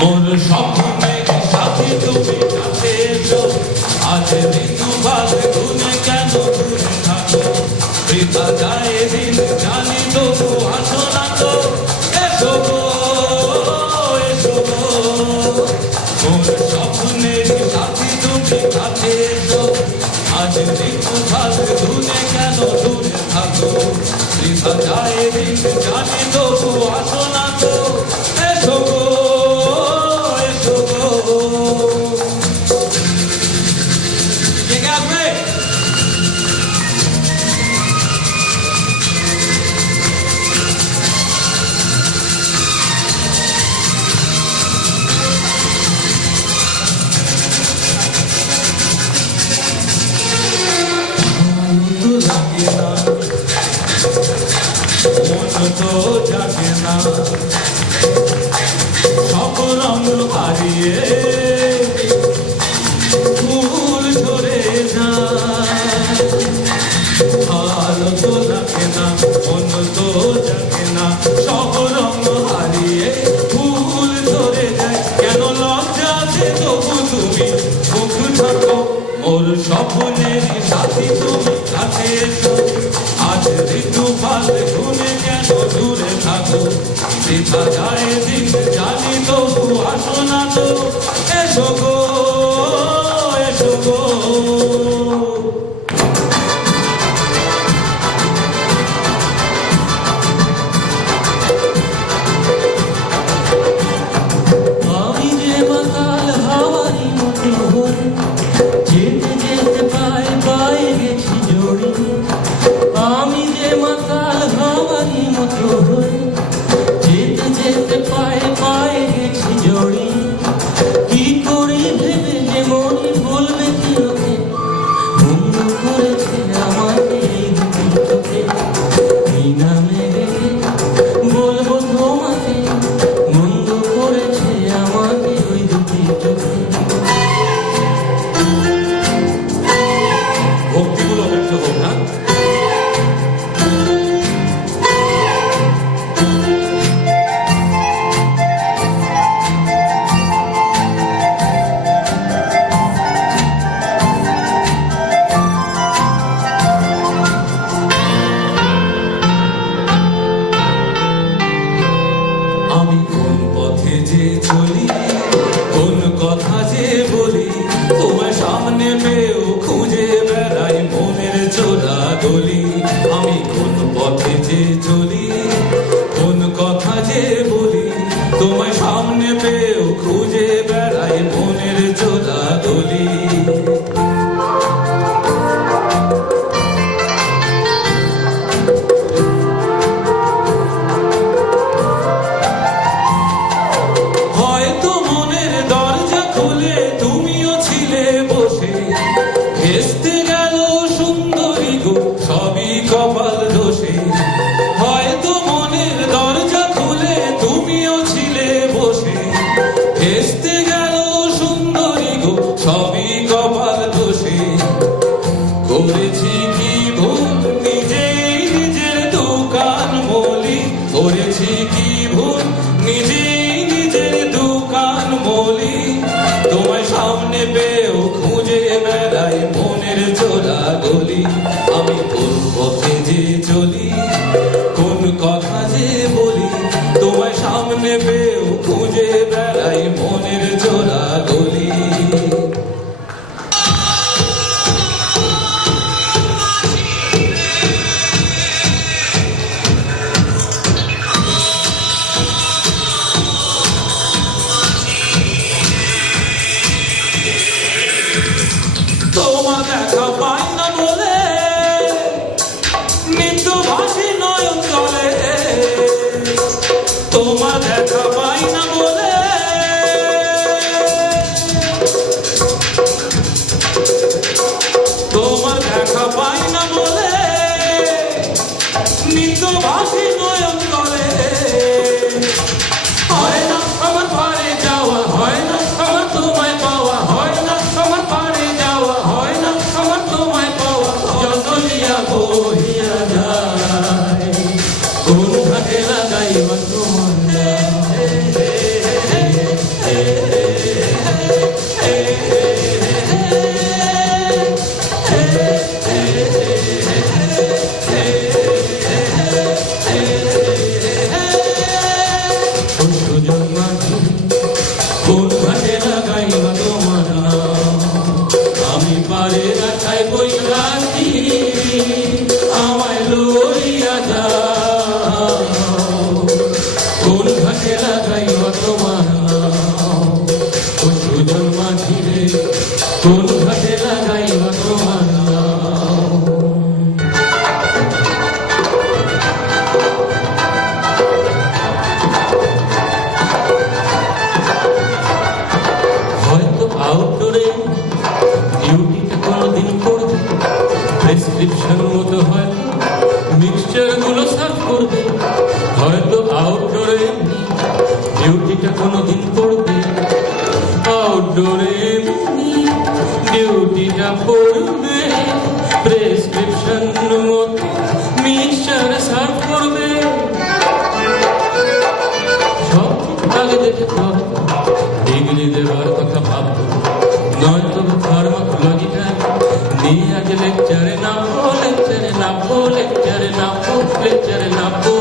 মোর স্বপ্নের সাথী তুমি কাছে এসো, আজ ঋতু বাদে গুনে কেন দূরে থাকো, বৃথা যায় দিন জানি তবু আসো না তো, এসো গো এসো গো। মোর স্বপ্নের সাথী তুমি কাছে এসো, আজ ঋতু বাদে গুনে কেন দূরে থাকো, বৃথা যায় দিন জানি তবু আসো না তো, এসো গো এসো গো। কে কে আসবে? তো লাগে না, মন তো জাগে না, সব রঙ হারিয়ে ফুল ঝরে যায়। ভালো তো লাগে না, মন তো জাগে না, সব রঙ হারিয়ে ফুল ঝরে যায়। কেন লজ্জা আছে তবু তুমি মুখ থাকো, মোর স্বপ্নের সাথী তুমি কাছে এসো, আজ ঋতু পালে গুনে কেন দূরে থাকো, বৃথা যায় দিন জানি তবু আসো না তো, এসো গো এসো গো। আমি যে মাতাল হাওয়ারি মতো হয়ে যেতে যেতে পায়ে পায়ে গেছি জড়ি, আমি যে মাতাল হাওয়ারি মতো হয়ে যেতে যেতে পায়ে পায়ে গেছি জড়ি। কি করি ভেবে যে মনে বলবে কি লোকে, বন্ধ করেছে আমাকে এই দুটি চোখে, এই নামে রেখে বলবো তোমাকে, বন্ধ করেছে আমাকে ওই দুটি চোখে। ভক্তিগুলো ব্যক্ত হোক না। আমি কোন পথে যে চলি, কোন কথা যে বলি, তোমার সামনে পেয়েও খুঁজে বেড়াই মনের চোরা গলি। আমি কোন পথে যে চলি, কোন কথা যে বলি, তোমার সামনে পেয়েও খুঁজে বেড়াই মনের চোরা গলি। হয়তো মনের দরজা খুলে তুমিও ছিলে বসে, ভেস্তে গেল সুন্দরী গো সবই কপাল দোষে। হয়তো মনের দরজা খুলে তুমিও ছিলে বসে, ভেস্তে গেল সুন্দরী গো সবই কপাল দোষে। করেছি কি ভুল নিজেই নিজের দোকান মলি, করেছি কি ভুল নিজেই নিজের দোকান মলি, তোমায় সামনে পেয়েও খুঁজে বেড়াই মনের চোরা গলি। আমি কোন পথে যে চলি, কোন কথা যে বলি, তোমায় সামনে পেয়েও খুঁজে বেড়াই মনের চোরা গলি। তোমার দেখা পাই না বলে মৃত্যুভাষী নয়ন জলে, তোমার দেখা পাই না বলে প্রেসক্রিপশন মতো হয় মিক্সচার গুলো সাফ করবে, হয়তো আউটডোরে এমনি ডিউটিটা কোনোদিন পড়বে, আউটডোরে এমনি ডিউটিটা পড়বে, প্রেসক্রিপশন মতো মিক্সচার সাফ করবে। সব আগে দেখে তো ডিগ্রি দেওয়ার কথা ভাববো, নয়তো ফার্মাকোলজিটা নিয়ে আজ লেকচারে নামবো, লেকচারে নামবো, লেকচারে নামবো, লেকচারে নামবো।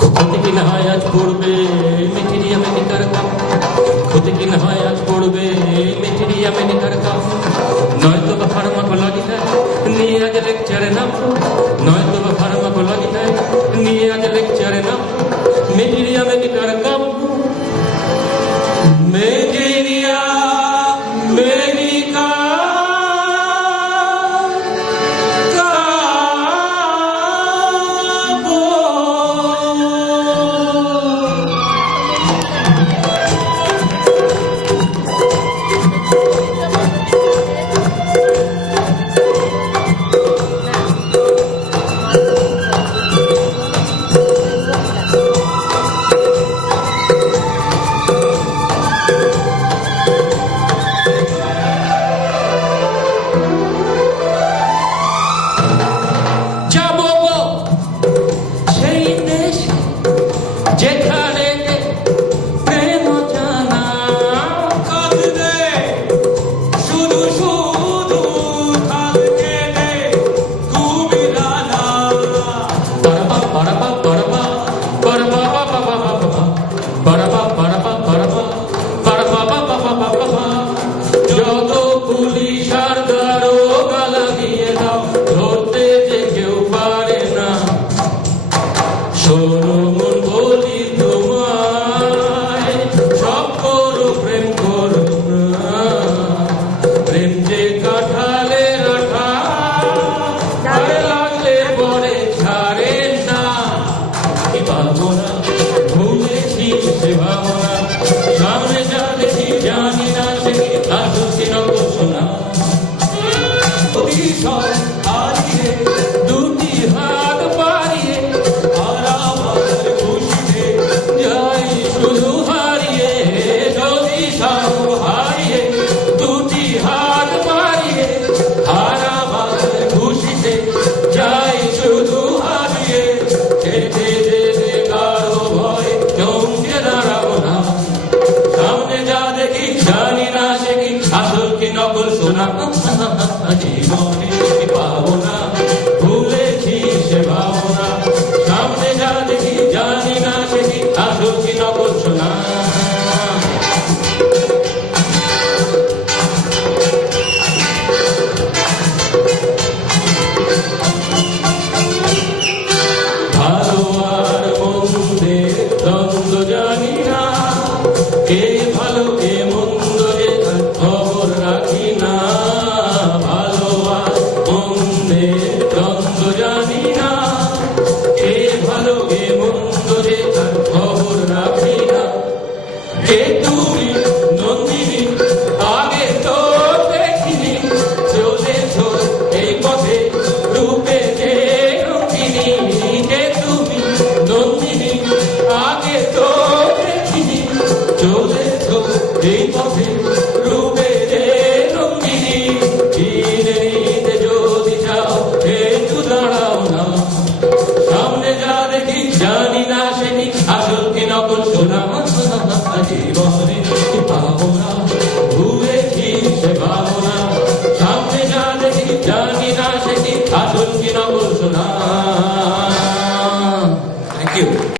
ক্ষতি কি না হয় আজ পড়বে মেটেরিয়া মেডিকার কাম, ক্ষতি কি না হয় আজ পড়বে মেটেরিয়া মেডিকার কাম, নয়তো বা ফার্মাকোলজিটা নিয়ে আজ লেকচারে নামবো, নয়তো বা ফার্মাকোলজিটা নিয়ে আজ লেকচারে নামবো, মেটেরিয়া মেডিকার কাম। মেটেরিয়া মেডিকার যেখানে প্রেম জানা কাঁদবে শুধু শুধু থাকতে খুবই রানা পারবা পারবা পারবা পারবা বাবা বাবা পারবা পারবা পারবা পারবা বাবা বাবা, যত পুলিশ আর দারোগা লাগিয়ে দাও ধরতে যে কেউ পারে না। শোনো মন বলি তোমায়, সব করো প্রেম করো না, প্রেম যে কাঠালে রাখা গায়ে লাগলে পরে ছাড়ে না। কি পাবো না ভুলেছি সে ভাবনা, সামনে যা দেখি জানি না সে কি আসল কি নকল শোনা। সব হারিয়ে দুটি হাত বাড়িয়ে আর আমার খুশিতে যাই শুধু হারিয়ে, যদি সব হারিয়ে দুটি হাত বাড়িয়ে, হারাবার খুশিতে যাই শুধু হারিয়ে, যেতে যেতে কারো ভয় চমকে দাঁড়াবো না, সামনে যা দেখি জানি না সে কি আসল কি নকল শোনা। জীবনে কি পাবো না ভুলেছি সে ভাবনা, সামনে যা দেখি জানি না সে কি আসল কি নকল শোনা। ভালো আর মন্দের দ্বন্দ্ব জানি না, কে ভালো কে মন্দ যে খবর রাখি না। ভালো আর মন্দের দ্বন্দ্ব জানি না, কে ভালো কে মন্দ যে খবর রাখি না। কে তুমি নন্দিনী আগে তো দেখিনি, চলেছ এই পথে রূপে যে রূপিনী। কে তুমি নন্দিনী আগে তো দেখিনি, চলেছ এই পথে রূপে যে রূপিনী। ধীরে ধীরে যদি যাও একটু দাঁড়াও না, সামনে যা দেখি জানি